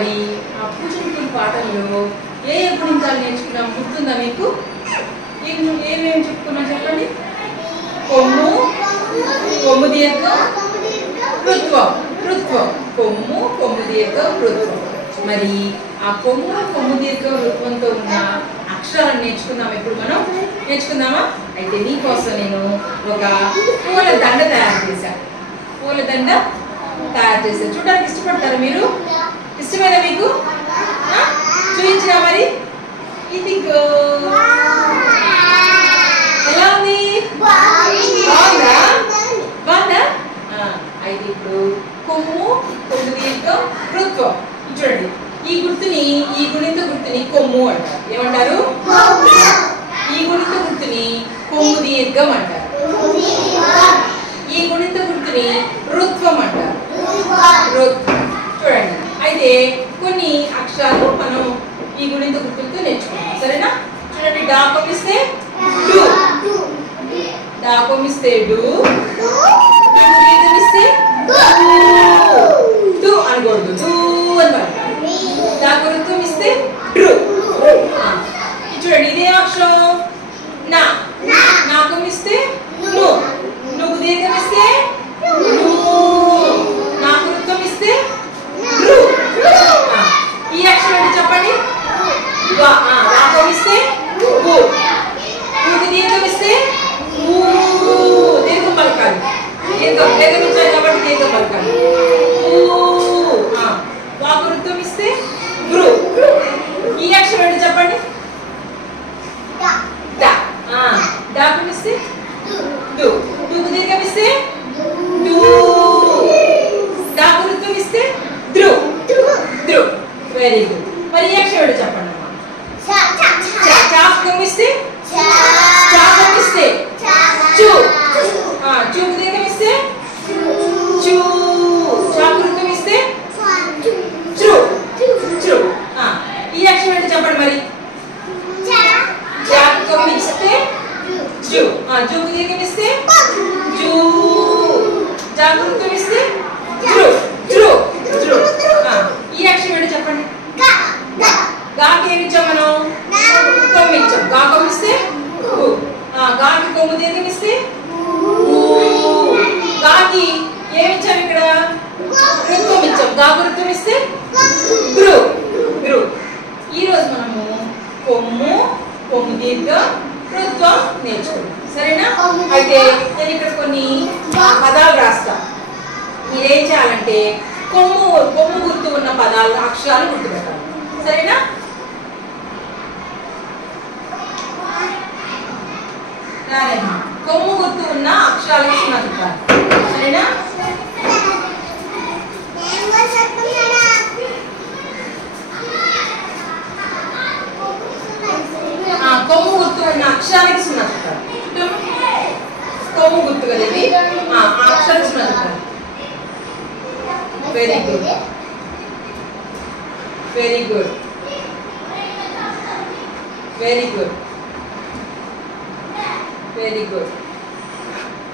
మరి ఆ పూజకి పాఠంలో ఏ గుణింతాలు నేర్చుకున్నాం గుర్తుందా మీకు? ఏమేమి చెప్పుకున్నాం చెప్పండి. కొమ్ము, కొమ్ము దీర్ఘం, రుత్వం. రుత్వం కొమ్ము, కొమ్ము దీర్ఘం, రుత్వం. మరి ఆ కొమ్ము, కొమ్ము దీర్ఘం, రుత్వంతో ఉన్న అక్షరాలను నేర్చుకున్నాం. ఇప్పుడు మనం నేర్చుకుందామా? అయితే మీకోసం నేను ఒక పూల దండ తయారు చేశాను. పూలదండ తయారు చేశాను. చూడడానికి ఇష్టపడతారు మీరు? ఇష్టమేనా మీకు? చూపించినా మరి? ఇది ఎలా ఉంది? బాగుందా? బాగుందా? అయితే ఇప్పుడు కొమ్ము, కొమ్ము దీర్ఘం, రుత్వం. చూడండి, ఈ గుర్తుని, ఈ గుణిత గుర్తుని కొమ్ము అంటారు. ఏమంటారు? ఈ గుణిత గుర్తుని కొమ్ము దీర్ఘం అంటారు. ఈ గుణిత గుర్తుని రుత్వం అంటారు. రుత్వం. చూడండి, అయితే కొన్ని అక్షరాలు మనం ఈ గుణిత గుర్తులతో నేర్చుకుంటాం. సరేనా? చూడండి, డా కొమ్మిస్తే డు, డా కొమ్మిస్తే డు, ఇస్తే డు అనకూడదు, డు అని డాకు రుత్వం ఇస్తే డ్రు. చూడండి, ఇదే అక్షరం నా, నా కొమ్మిస్తే ను, నువ్వు దీర్ఘం ఇస్తే ను, నాకు రుత్వం ఇస్తే డ్రు. ఈ అక్షరం ఏంటి చెప్పండి? గా, నా కొమ్మిస్తే ఊ, నువ్వు దీర్ఘం ఇస్తే ఊ, దీర్ఘం పలకాలి. దీర్ఘం దీర్ఘమించాలి కాబట్టి దీర్ఘం పలకాలి. వాకు రుత్వం ఇస్తే గురు. ఈ అక్షరం ఏంటి చెప్పండి? డాకు ఇస్తే డు, డుకు దీర్ఘం ఇస్తే డు, డాకు రుత్వం ఇస్తే ధ్రు, ధ్రు. Very good. మరి ఈ అక్షరం ఏంటి చెప్పండి అమ్మా? చాకు కొమ్మిస్తే చాకు కొమ్మిస్తే చూ, చూకు దీర్ఘం ఇస్తే చూ, చాకు రుత్వం ఇస్తే చ్రు, చ్రు. ఈ అక్షరం ఏంటి చెప్పండి మరి? చాకు కొమ్మిస్తే జు, జూకు దీర్ఘం ఇస్తే జూ, జాకు రుత్వం ఇస్తే జ్రు, జ్రు, జ్రు. ఈ అక్షరం ఏంటి చెప్పండి? గాకి ఏమి ఇచ్చాం మనం? కొమ్ము ఇచ్చాం. గా కొమ్మిస్తే గాకి కొమ్ము దీర్ఘం ఇస్తే గాకి ఏమి ఇచ్చాం ఇక్కడ? రుత్వం ఇచ్చాం. గాకు రుత్వం ఇస్తే గ్రు, గ్రు. ఈ రోజు మనము కొమ్ము, కొమ్ము దీర్ఘం, రుత్వం నేర్చుకున్నాం. సరేనా? అయితే నేను ఇక్కడ కొన్ని పదాలు రాస్తా. మీరేం చేయాలంటే కొమ్ము, కొమ్ము గుర్తు ఉన్న పదాలు, అక్షరాలు గుర్తుపెట్టాలి. సరేనా? కొమ్ము గుర్తు ఉన్న అక్షరాలకు సున్నా చెప్పాలి. సరేనా? కొమ్ము గుర్తు ఉన్న అక్షరానికి సున్నా చెప్పాలి. కొమ్ము గుర్తు కదా ఇది, అక్షరానికి సున్నా చెప్పాలి. Very good, very good, very good, very good,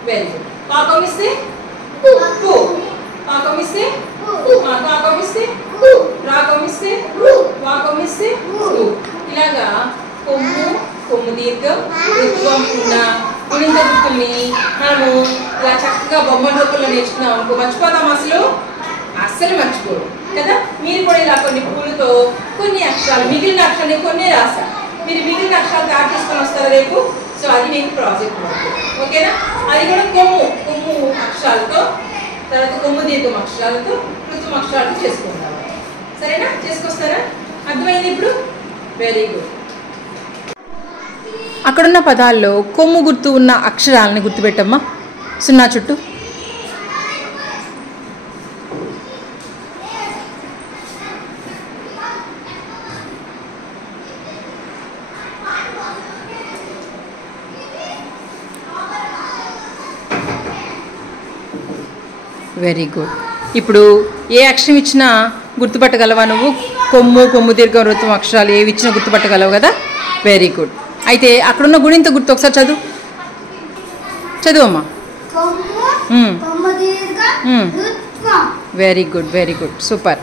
very good. కాకమిస్తే పు, కాకమిస్తే కాకమిస్తే రాకమిస్తే వాకమిస్తే ఇలాగా కొమ్ము, కొమ్ము దీర్ఘం, రుత్వం ఉన్న గుణిత గుర్తుల్ని మనము ఇలా చక్కగా బొమ్మల రూపంలో నేర్చుకున్నాం అనుకో మర్చిపోతాం అసలు? అస్సలు మర్చిపోరు కదా. మీరు కూడా ఇలా కొన్ని పూలతో కొన్ని అక్షరాలు, మిగిలిన అక్షరాలు కొన్ని రాశారు. మీరు మిగిలిన అక్షరాలు తయారు చేసుకొని వస్తారా రేపు? సో అది మీకు ప్రాజెక్ట్ వర్క్. ఓకేనా? అది కూడా కొమ్ము, కొమ్ము అక్షరాలతో, తర్వాత కొమ్ము దీర్ఘం అక్షరాలతో, రుత్వం అక్షరాలతో చేసుకుంటారు. సరేనా? చేసుకొస్తారా? అర్థమైంది ఇప్పుడు? Very good. అక్కడున్న పదాల్లో కొమ్ము గుర్తు ఉన్న అక్షరాలని గుర్తుపెట్టమ్మా. సున్నా చుట్టూ. Very good. ఇప్పుడు ఏ అక్షరం ఇచ్చినా గుర్తుపట్టగలవా నువ్వు? కొమ్ము, కొమ్ము దీర్ఘం, రుత్వం అక్షరాలు ఏవి ఇచ్చినా గుర్తుపట్టగలవు కదా. Very good. అయితే అక్కడున్న గుణింత గుర్తు ఒకసారి చదువు, చదువమ్మా. Very good, very good, super.